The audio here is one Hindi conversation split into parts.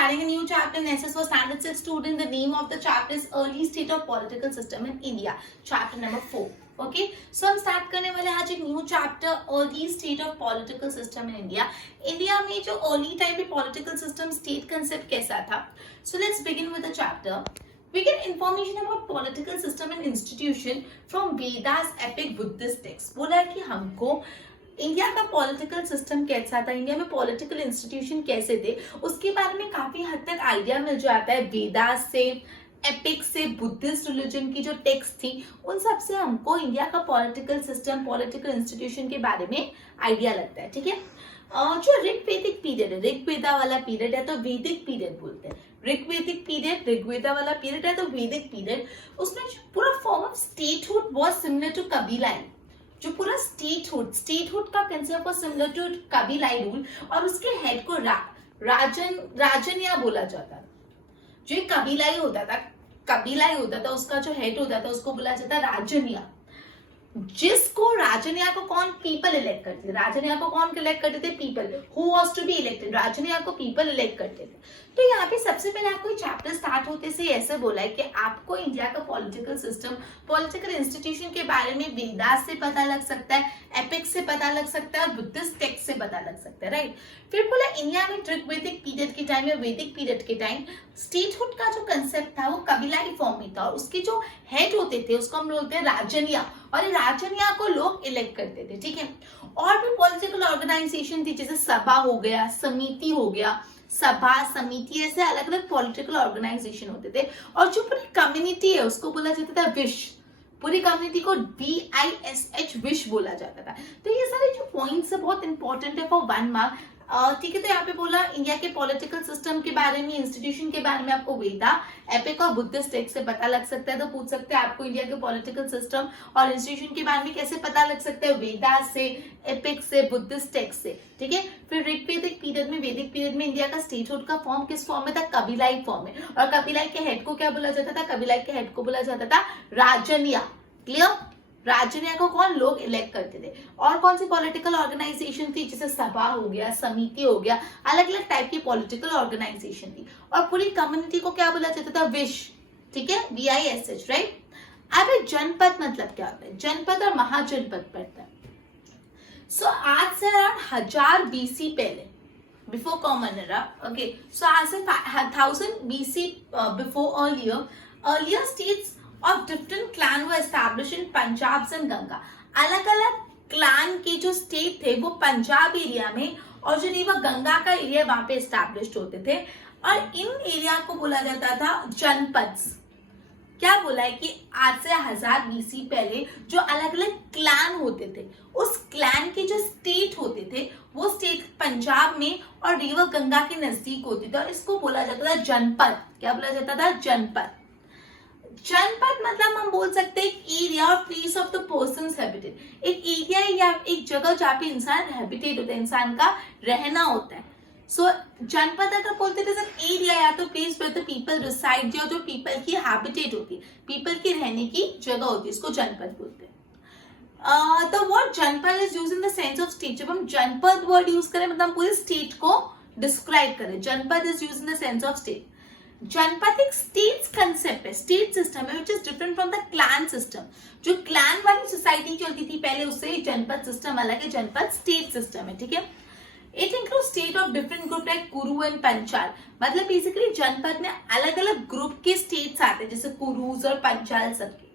starting a new chapter in SS for Standard 6 student. The name of the chapter is Early State of Political System in India. Chapter number 4. Okay. So हम start करने वाले आज एक new chapter Early State of Political System in India. India में जो early type of political system state concept कैसा था? So let's begin with the chapter. We get information about political system and institution from Vedas, epic Buddhist texts. बोला है कि हमको इंडिया का पॉलिटिकल सिस्टम कैसा था, इंडिया में पॉलिटिकल इंस्टीट्यूशन कैसे थे, उसके बारे में काफी हद तक आइडिया मिल जाता है वेदास से, एपिक से, बुद्धिस्ट रिलीजन की जो टेक्स्ट थी उन सब से हमको इंडिया का पॉलिटिकल सिस्टम, पॉलिटिकल इंस्टीट्यूशन के बारे में आइडिया लगता है. ठीक है. जो ऋग्वेदिक पीरियड है, ऋग्वेदा वाला पीरियड है तो वैदिक पीरियड बोलते हैं. ऋग्वेदिक पीरियड, ऋग्वेदा वाला पीरियड है तो वैदिक पीरियड. उसमें पूरा form of statehood was similar to कबीलाई. जो पूरा स्टेटहुड का कंसेप्ट वाज सिमिलर टू कबीलाई रूल और उसके हेड को राजनिया बोला जाता था. जो एक कबीलाई होता था उसका जो हेड होता था उसको बोला जाता राजनिया. जिसको राजनिया को कौन पीपल इलेक्ट करते थे, राजनिया को कौन इलेक्ट करते थे, people who was to be elected. राजनिया को पीपल इलेक्ट करते थे. तो यहाँ पे सबसे पहले आपको चैप्टर स्टार्ट होते से ऐसे बोला है कि आपको इंडिया का पॉलिटिकल सिस्टम, पॉलिटिकल इंस्टीट्यूशन के बारे में वेदास से पता लग सकता है, एपिक से पता लग सकता है और बुद्धिस्ट टेक्स्ट से पता लग सकता है. राइट. फिर बोला इंडिया में ऋग्वेदिक पीरियड के टाइम या वैदिक पीरियड के टाइम स्टेटहुड का जो कंसेप्ट था वो कबीलाई फॉर्म में था और उसके जो हेड होते थे उसको हम बोलते हैं राजनिया और राजनिया को लोग इलेक्ट करते थे. ठीक है. और भी पॉलिटिकल ऑर्गेनाइजेशन थी जैसे सभा हो गया, समिति हो गया, सभा समिति, ऐसे अलग अलग पॉलिटिकल ऑर्गेनाइजेशन होते थे. और जो पूरी कम्युनिटी है उसको बोला जाता था विश. पूरी कम्युनिटी को VISH विश बोला जाता था. तो ये सारे जो पॉइंट्स है बहुत इंपॉर्टेंट है फॉर 1 मार्क. ठीक है. तो यहाँ पे बोला इंडिया के पॉलिटिकल सिस्टम के बारे में, इंस्टीट्यूशन के बारे में आपको वेदा, एपिक और बुद्धिस्ट टेक्स्ट से पता लग सकता है. तो पूछ सकते हैं आपको इंडिया के पॉलिटिकल सिस्टम और इंस्टीट्यूशन के बारे में कैसे पता लग सकता है, वेदा से, एपिक से, बुद्धिस्ट टेक्स्ट से. ठीक है. फिर ऋग्वेदिक पीरियड में, वैदिक पीरियड में इंडिया का स्टेटहुड का फॉर्म किस फॉर्म में था, कबीलाई फॉर्म में. और कबीलाई के हेड को क्या बोला जाता था, कबीलाई के हेड को बोला जाता था राजनिया. क्लियर. राजनिया को कौन लोग इलेक्ट करते थे. और कौन सी पॉलिटिकल ऑर्गेनाइजेशन थी जैसे सभा हो गया, समिति हो गया, अलग अलग टाइप की पॉलिटिकल ऑर्गेनाइजेशन थी. और पूरी कम्युनिटी को क्या बोला जाता था, विश. ठीक है. VISH. राइट. अब जनपद मतलब क्या होता है, जनपद और महाजनपद पड़ता है. सो आज से अराउंड 1000 BC पहले, बिफोर कॉमन एरा. ओके. सो आज से 1000 BC before earlier states of different clan were established in Punjab and Ganga. अलग अलग क्लान के जो स्टेट थे वो पंजाब एरिया में और जो रिवर गंगा का एरिया वहां पे एस्टैब्लिश्ड होते थे. और इन एरिया को बोला जाता था जनपद. क्या बोला है कि आज से 1000 BC पहले जो अलग अलग क्लान होते थे उस क्लान के जो स्टेट होते थे वो स्टेट पंजाब में और रिवर गंगा के नजदीक होते थे और इसको बोला जाता था जनपद. क्या बोला जाता था, जनपद. जनपद मतलब हम बोल सकते हैं एक एरिया और place of the persons habitat. एक एरिया या एक जगह जहाँ पे इंसान हैबिटेट होता है, इंसान का रहना होता है. सो जनपद अगर बोलते थे सर एरिया या तो place where the people reside, जो पीपल की हैबिटेट होती है, पीपल की रहने की जगह होती है, इसको जनपद बोलते हैं. द वर्ड जनपद is used in the sense of state. जब हम जनपद वर्ड यूज करें मतलब पूरे स्टेट को डिस्क्राइब करें. जनपद is used in the sense of state. जनपद एक स्टेट कंसेप्ट है, स्टेट सिस्टम है which is different from the clan system. जो क्लैन वाली सोसाइटी चलती थी पहले उससे जनपद सिस्टम अलग है, जनपद स्टेट सिस्टम है. ठीक है. It include state of different group like कुरु एंड पंचाल. मतलब बेसिकली जनपद में अलग अलग ग्रुप के स्टेट्स आते हैं जैसे कुरुज और पंचाल सबके.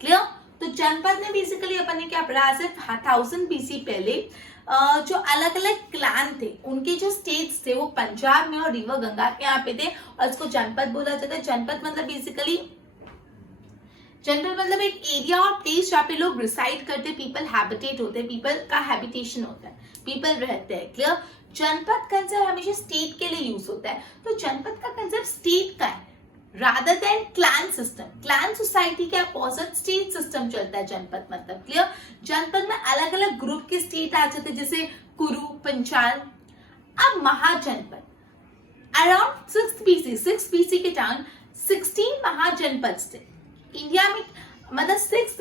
क्लियर. तो जनपद में बेसिकली अपन ने क्या पढ़ा, सिर्फ 1000 BC पहले जो अलग अलग क्लान थे उनके जो स्टेट्स थे वो पंजाब में और रिवर गंगा के यहाँ पे थे और इसको जनपद बोला जाता है. जनपद मतलब बेसिकली, जनपद मतलब एक एरिया और प्लेस जहाँ पे लोग रिसाइड करते, पीपल हैबिटेट होते हैं, पीपल का हैबिटेशन होता है, पीपल रहते हैं. क्लियर. जनपद कंसेप्ट हमेशा स्टेट के लिए यूज होता है. तो जनपद का कंसेप्ट स्टेट का है rather than clan system. clan society के अपोजिट स्टेट सिस्टम चलता है जनपद मतलब. क्लियर. जनपद में अलग अलग ग्रुप के स्टेट आ जाते जैसे कुरु, पंचाल. अब महाजनपद अराउंड 6th BC के टाइम 16 महाजनपद थे इंडिया में. मतलब 6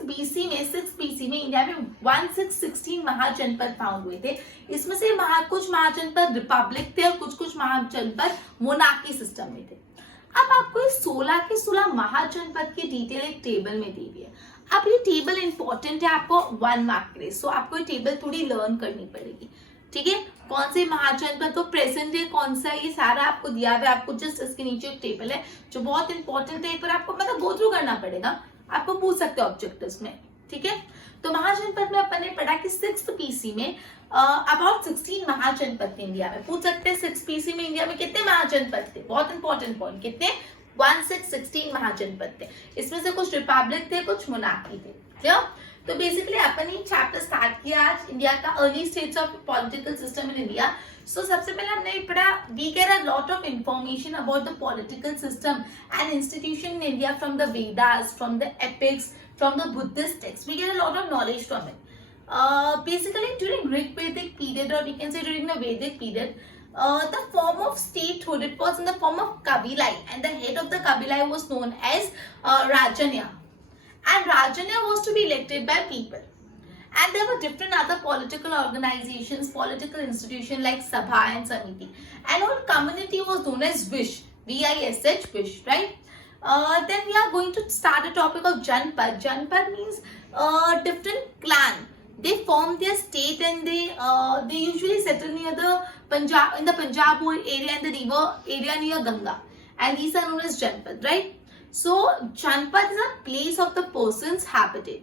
BC में इंडिया में 1616 महाजनपद फाउंड हुए थे। इसमें से कुछ महाजनपद रिपब्लिक थे और कुछ महाजनपद मोनार्की सिस्टम में थे। अब आपको इस 16 के 16 महाजनपद की डिटेल एक टेबल में दी हुई है। अब ये टेबल इंपॉर्टेंट है आपको 1 मार्क के लिए, सो आपको ये टेबल थोड़ी लर्न करनी पड़ेगी। ठीक है, कौन से महाजनपद तो प्रेजेंट डे कौन सा ये सारा आपको दिया हुआ है। आपको जस्ट इसके नीचे एक टेबल है जो बहुत इंपॉर्टेंट है, एक बार आपको मतलब गो थ्रू करना पड़ेगा, आपको पूछ सकते हो ऑब्जेक्टिव्स में। ठीक है, तो महाजनपद में अपन ने पढ़ा कि 6th BC में अबाउट 16 महाजनपद थे इंडिया में। पूछ सकते हैं 6th BC में इंडिया में कितने महाजनपद थे, बहुत इंपॉर्टेंट पॉइंट, कितने 1616 महाजनपद थे। इसमें से कुछ रिपब्लिक थे, कुछ मोनार्की थे। क्लियर? तो बेसिकली अपन ने चैप्टर स्टार्ट किया आज इंडिया का early states of political system in India. So सबसे पहले हमने पढ़ा we get a lot of information about the political system and institution in India from the Vedas, from the epics, from the Buddhist text. We get a lot of knowledge from it. Basically during Greek Vedic period, or we can say during the Vedic period, the form of statehood, it was in the form of kabilai, and the head of the kabilai was known as Rajanya, and Rajanya was to be elected by people, and there were different other political organizations, political institutions like Sabha and Samiti, and one community was known as Vish, VISH, Vish, right? Then we are going to start a topic of Janpad. Janpad means different clan. They form their state and they usually settle near the Punjab, in the Punjab area and the river area near Ganga, and these are known as Janpad, right? So Janpad is a place of the person's habitat.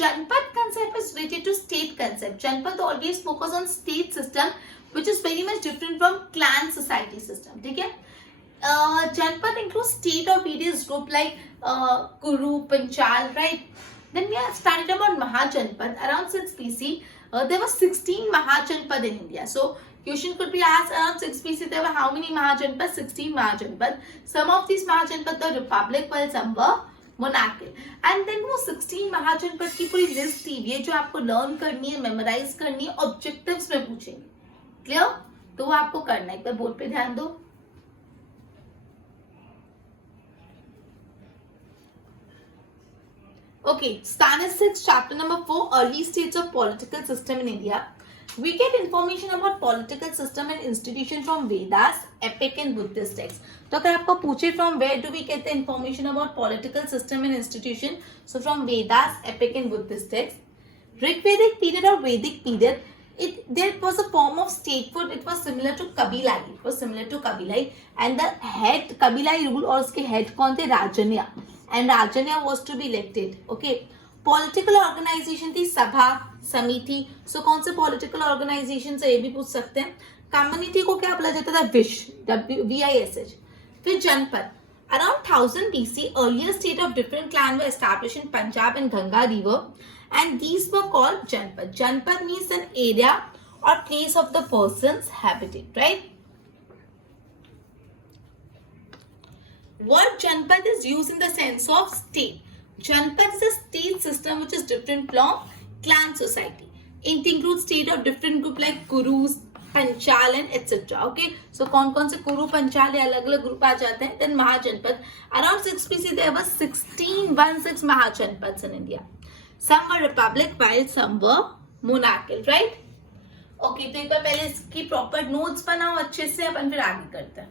Janpad concept is related to state concept. Janpad always focus on state system, which is very much different from clan society system. ठीक है? Janpad includes state or various group like Kuru, Panchal, right? Then we have started about Mahajanpad. Around 6th BC, there were 16 Mahajanpad in India. So question could be asked, around 6th BC there were how many Mahajanpad? 16 Mahajanpad. Some of these Mahajanpad were republic while some were monarchical. And then वो 16 Mahajanpad की पूरी लिस्ट थी ये जो आपको लर्न करनी है, मेमोराइज करनी है, ऑब्जेक्टिव्स में पूछेंगे। क्लियर? तो वो आपको करना है, एक बार बोर्ड पे ध्यान दो। Okay, standard 6, chapter number 4, early stages of political system in India. We get information about political system and institution from Vedas, epic and Buddhist texts. तो अगर आपको पूछे from where do we get the information about political system and institution? So from Vedas, epic and Buddhist texts. Rigvedic period or Vedic period, there was a form of statehood. It was similar to Kabilai. It was similar to Kabilai, and the head Kabilai rule और उसके head कौन थे? राजन्य. And Rajanya was to be elected. Okay. Political organization थी सभा, समिति. So कौन से political organization से ये भी पूछ सकते हैं। Community को क्या बोला जाता था? Wish, VISH. फिर जनपद. Around 1000 BC, earlier state of different clan were established in Punjab and Ganga river, and these were called Janpad. Janpad means an area or place of the person's habitat, right? Word Janpad is used in the sense of state. Janpad is a state system which is different from clan society. It includes state of different group like Kurus, Panchal and etc. Okay. So कौन से Kuru, Panchal या अलग अलग group आ जाते हैं. Then Mahajanpad. Around 6 BC there were 16 Mahajanpads in India. Some were republic while some were monarchical, right? Okay. तो एक बार पहले इसकी proper notes बनाओ अच्छे से, अपन फिर आगे करते हैं.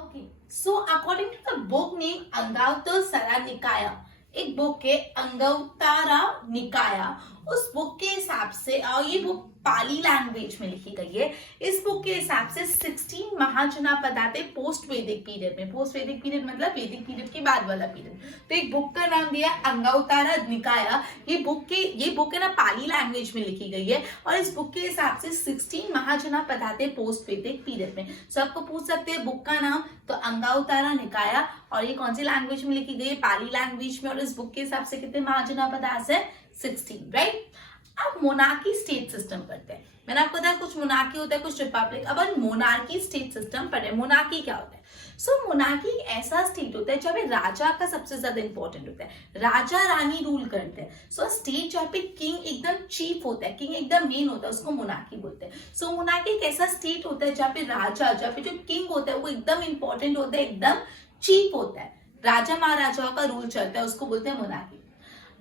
Okay, so according to the book name Anguttara Nikaya, एक बुक है अंगुत्तरा निकाया, उस बुक के हिसाब से ये बुक पाली लैंग्वेज में लिखी गई है। इस बुक के हिसाब से 16 महाजनापद आते पोस्ट वैदिक पीरियड में। पोस्ट वैदिक पीरियड मतलब वैदिक पीरियड के बाद वाला पीरियड। तो एक बुक का नाम दिया अंगावतारा निकाया। ये बुक है ना पाली लैंग्वेज में लिखी गई है और इस बुक के हिसाब से 16 महाजनापद आते पोस्ट वैदिक पीरियड में। सो आपको पूछ सकते हैं बुक का नाम, तो अंगावतारा निकाया, और ये कौन सी लैंग्वेज में लिखी गई है? पाली लैंग्वेज में। और इस बुक के हिसाब से कितने महाजनापद है? 16, राइट। अब मोनार्की स्टेट सिस्टम पढ़ते हैं। मैंने आपको बताया कुछ मोनार्की होता है, कुछ रिपब्लिक। अब मोनार्की स्टेट सिस्टम पढ़े। मोनार्की क्या होता है? सो मोनार्की ऐसा स्टेट होता है जहाँ पे राजा का सबसे ज्यादा इंपॉर्टेंट होता है, राजा रानी रूल करते हैं। सो स्टेट जहाँ पे किंग एकदम चीफ होता है, किंग एकदम मेन होता है, उसको मोनार्की बोलते हैं। सो मोनार्की एक ऐसा स्टेट होता है जहाँ पे राजा, जहाँ पे जो किंग होता है वो एकदम इंपॉर्टेंट होता है, एकदम चीफ होता है, राजा महाराजाओं का रूल चलता है, उसको बोलते हैं मोनार्की।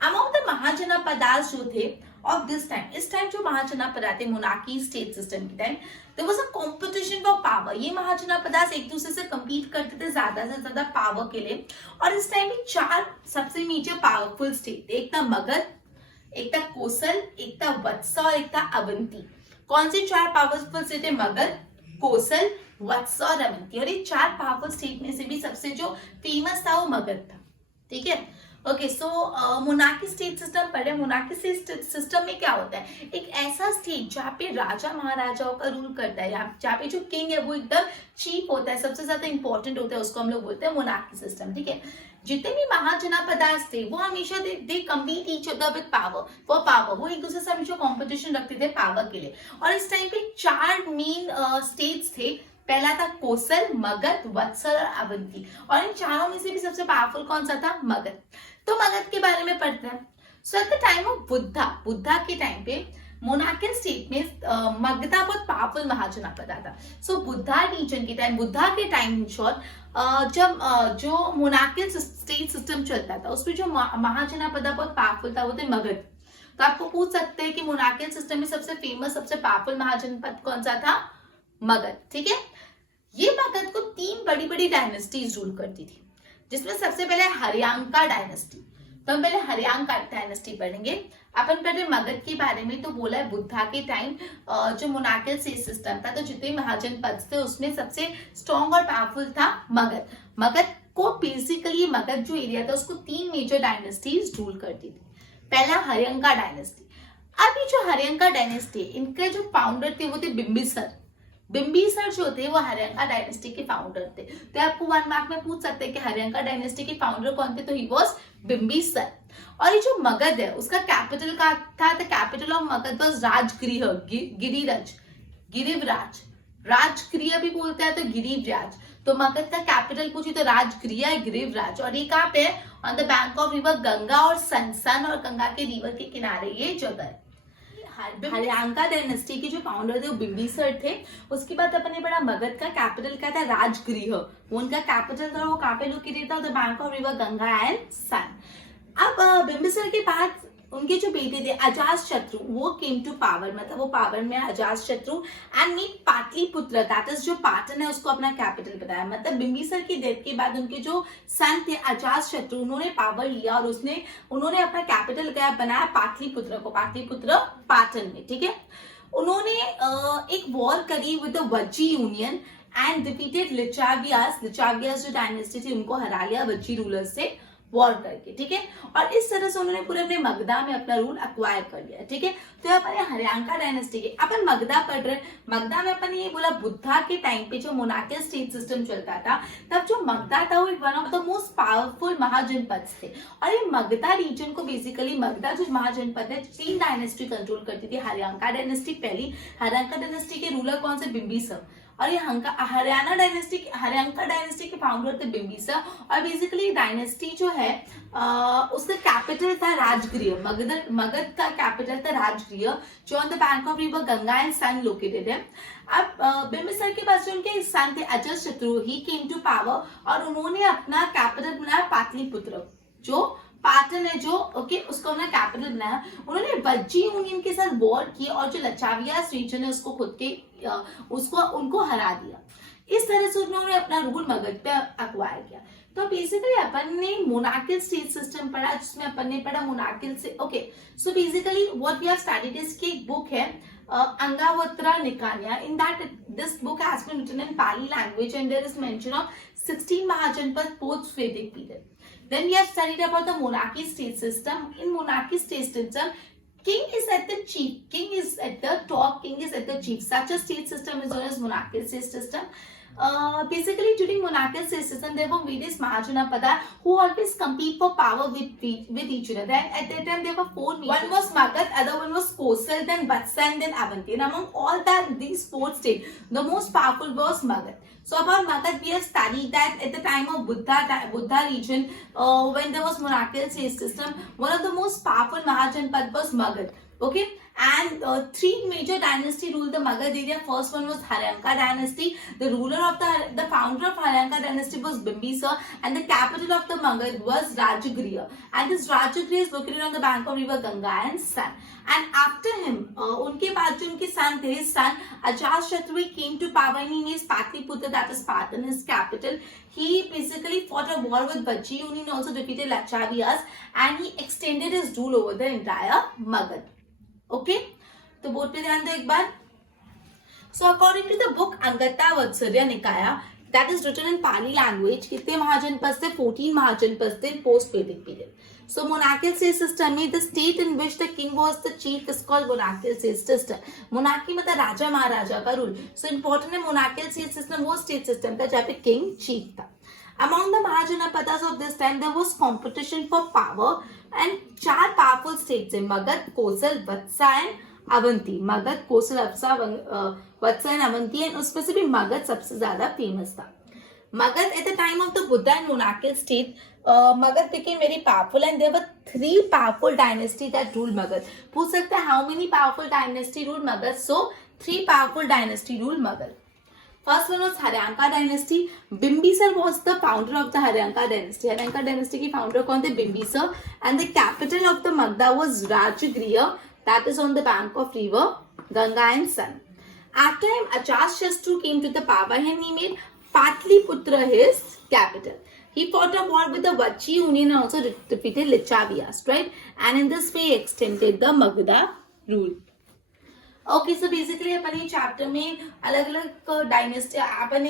अमाउंट द महाजनापदास जो थे ऑफ दिस टाइम, इस टाइम जो महाजनापद थे मोनार्की स्टेट सिस्टम के time, there was a competition for power. ये महाजनापदास एक दूसरे से कंपीट करते थे ज्यादा से ज्यादा पावर के लिए। और इस टाइम में 4 सबसे मेजर पावरफुल स्टेट थे। एक था मगध, एक था कोसल, एक था वत्सा और एक था अवंती। कौन से 4 पावरफुल स्टेट थे? मगध, कोसल, वत्सा और अवंती। और ये 4 पावरफुल स्टेट में से भी सबसे जो फेमस था वो मगध था। ठीक है, ओके। सो मोनार्की स्टेट सिस्टम पढ़े। मोनार्की स्टेट सिस्टम में क्या होता है? एक ऐसा स्टेट जहाँ पे राजा महाराजाओं का रूल करता है, जहाँ पे जो किंग है वो एकदम चीफ होता है, सबसे ज्यादा इंपॉर्टेंट होता है, उसको हम लोग बोलते हैं मोनार्की सिस्टम। ठीक है, जितने भी महाजनापदास थे वो हमेशा दे compete each other with power, for power. वो एक दूसरे से हमेशा कॉम्पिटिशन रखते थे पावर के लिए। और इस टाइम पे 4 मेन स्टेट्स थे। पहला था कोसल, मगध, वत्सल और अवंती। और इन चारों में से भी सबसे पावरफुल कौन सा था? मगध। तो मगध के बारे में पढ़ते हैं। So at the time of Buddha के टाइम पे मोनार्कियल स्टेट में मगधा बहुत पावरफुल महाजनापद था। सो बुद्धा रीजन के टाइम, बुद्धा के टाइम शॉर्ट जब जो मोनार्कियल स्टेट सिस्टम चलता था उसमें जो महाजनापद बहुत पावरफुल था वो थे मगध। तो आपको पूछ सकते हैं कि मोनार्कियल सिस्टम में सबसे फेमस, सबसे पावरफुल महाजनपद कौन सा था? मगध। ठीक है, ये मगध को 3 बड़ी बड़ी डायनेस्टीज रूल करती थी, जिसमें सबसे पहले हरियांका डायनेस्टी। तो हम पहले हरियांका डायनेस्टी पढ़ेंगे। अपन पहले मगध के बारे में तो बोला है बुद्धा के टाइम जो मोनार्कियल स्टेट सिस्टम था, तो जितने महाजनपद थे उसमें सबसे स्ट्रॉन्ग और पावरफुल था मगध। मगध को बेसिकली, मगध जो एरिया था उसको 3 मेजर डायनेस्टीज रूल करती थी। पहला हरियांका डायनेस्टी। अब ये जो हरियांका डायनेस्टी, इनके जो फाउंडर थे वो थे बिंबिसर। बिंबिसर जो थे वो हरियांका डायनेस्टी के फाउंडर थे। तो आपको 1 मार्क में पूछ सकते हैं कि हरियांका डायनेस्टी के फाउंडर कौन थे? तो ही वाज बिंबिसर। और ये जो मगध है उसका कैपिटल का था, the capital of Magadh was Rajgriha, Giriraj, Girivraj. Rajgriha भी बोलते हैं तो गिरिवराज। तो मगध का कैपिटल पूछी तो राजगृह, गिरिवराज। और ये कहाँ पे? On the bank of river Ganga और सन और गंगा के रिवर के किनारे ये जगह है। हरियांका डायनेस्टी के जो फाउंडर थे वो बिंबिसर थे। उसके बाद अपन ने पढ़ा मगध का कैपिटल क्या था? राजगृह। वो उनका कैपिटल था, वो कहाँ पे लोकेटेड था? The bank of river Ganga and Son. अब बिंबिसर के बाद उनके जो बेटे थे अजातशत्रु, वो केम टू पावर, मतलब वो पावर में Ajatashatru and meet Pataliputra, that is जो पाटन है उसको अपना कैपिटल बनाया। मतलब बिंबिसर की डेथ के बाद उनके जो सन थे अजातशत्रु, उन्होंने पावर लिया और उन्होंने अपना कैपिटल क्या बनाया? पाटलिपुत्र को, पाटलिपुत्र पाटन में। ठीक है, उन्होंने एक वॉर करी with the Vajji union and defeated Lichhavis जो डायनेस्टी थी उनको हरा लिया वज्जी रूलर्स से वॉर करके। ठीक है, और इस तरह से उन्होंने पूरे अपने मगधा में अपना रूल एक्वायर कर लिया। ठीक है, तो अपन हरियांका डायनेस्टी के अपन मगधा पढ़ रहे। मगधा में अपन ये बोला बुद्धा के टाइम पे जो मोनार्कियल स्टेट सिस्टम चलता था, तब जो मगधा था वो एक one of the most powerful Mahajanapada थे। और ये मगधा रीजन को बेसिकली, मगधा जो महाजनपद है 3 डायनेस्टी कंट्रोल करती थी। हरियांका डायनेस्टी पहली, हरियांका डायनेस्टी के रूलर कौन से? बिंबिसर। और ये हरियाणा डायनेस्टी, हरियांका डायनेस्टी के फाउंडर थे बिंबिसर। और बेसिकली डायनेस्टी जो है उसका कैपिटल था राजगृह। मगध का कैपिटल था राजगृह, जो on the bank of river Ganga and Son located है। अब बिंबिसर के पास जो उनके सन थे Ajatashatru, he came to power और उन्होंने अपना कैपिटल बनाया पाटलिपुत्र, जो पाटन है जो उसको अपना कैपिटल बनाया। उन्होंने वज्जी यूनियन के साथ वॉर की और जो लचावियास रीजन है उसको खुद के उनको हरा दिया। इस तरह से उन्होंने अपना रूल मगध पे एक्वायर किया। तो बेसिकली अपन ने मोनार्कियल स्टेट सिस्टम पढ़ा, जिसमें अपन ने पढ़ा मोनार्कियल से। Okay, so basically what we have studied is की एक बुक है Angavatra Nikanya. In that, this book has been written in Pali language, and there is mention of 16 Mahajanpads post-Vedic period. Then we have studied about the monarchy state system. In monarchy state system, king is at the chief, king is at the top, king is at the chief. Such a state system is known as monarchical state system. Basically, during monarchical state system, there were various Mahajanapada who always compete for power with each other. Then at that time, there were four. One was Magad, other one was Kosal, then Vatsa, and then Avanti. And among all these four states, the most powerful was Magad. So about Magad, we have studied that at the time of Buddha region, when there was monarchical state system, one of the most powerful Mahajanpad was Magad. Okay, and three major dynasty ruled the Magad area. First one was Haryanka dynasty. The ruler of the founder of Haryanka dynasty was Bimbisar, and the capital of the Magad was Rajagriha. And this Rajagriha is located on the bank of river Ganga and Son. And after him, unke baad jo unke son, his son Ajatashatru came to power and he made Patliputra, that is Patan, his capital. He basically fought a war with Vajjayuni and also defeated Licchavias, and he extended his rule over the entire Magad. Okay, तो बोर्ड पे ध्यान दो एक बार. So according to the book Angata Vatsarya Nikaya, that is written in Pali language, कितने महाजनपद थे? 14 महाजनपद थे post Vedic period. So monarchical state system में the state in which the king was the chief is called monarchical state system. Monarchy मतलब राजा महाराजा का rule. So important है monarchical state system वो state system था जहाँ पे king chief था. Among the Mahajanapadas of this time, there was competition for power, and चार powerful states हैं Magad, Kosal, Vatsa and Avanti. Magad, Kosal, Vatsa and Avanti, and उसमें से भी Magad सबसे ज़्यादा famous था. Magad at the time of the Buddha and monarchical state, Magad became very powerful, and there were three powerful dynasties that ruled Magad. पूछ सकते हैं how many powerful dynasty ruled Magad? So three powerful dynasty ruled Magad. First one was Haryanka dynasty. Bimbisar was the founder of the Haryanka dynasty. Haryanka dynasty की founder कौन थे? Bimbisar. And the capital of the Magda was Rajagriha, that is on the bank of river Ganga and Son. After him, Ajatashatru came to the power and he made Patliputra his capital. He fought a war with the Vajjayuni and also defeated Licchavias, right? And in this way, he extended the Magadha rule. Okay so basically upon chapter में अलग अलग डायनेस्टी अपन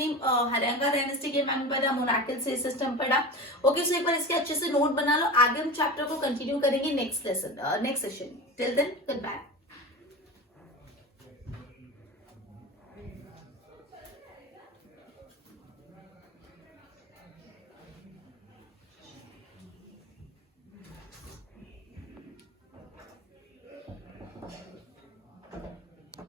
हरियांका डायनेस्टी के बारे में पढ़ा, मोनार्किकल स्टेट सिस्टम पढ़ा. ओके सो एक बार इसके अच्छे से नोट बना लो. आगे हम चैप्टर को कंटिन्यू करेंगे next lesson next session. Till then good bye.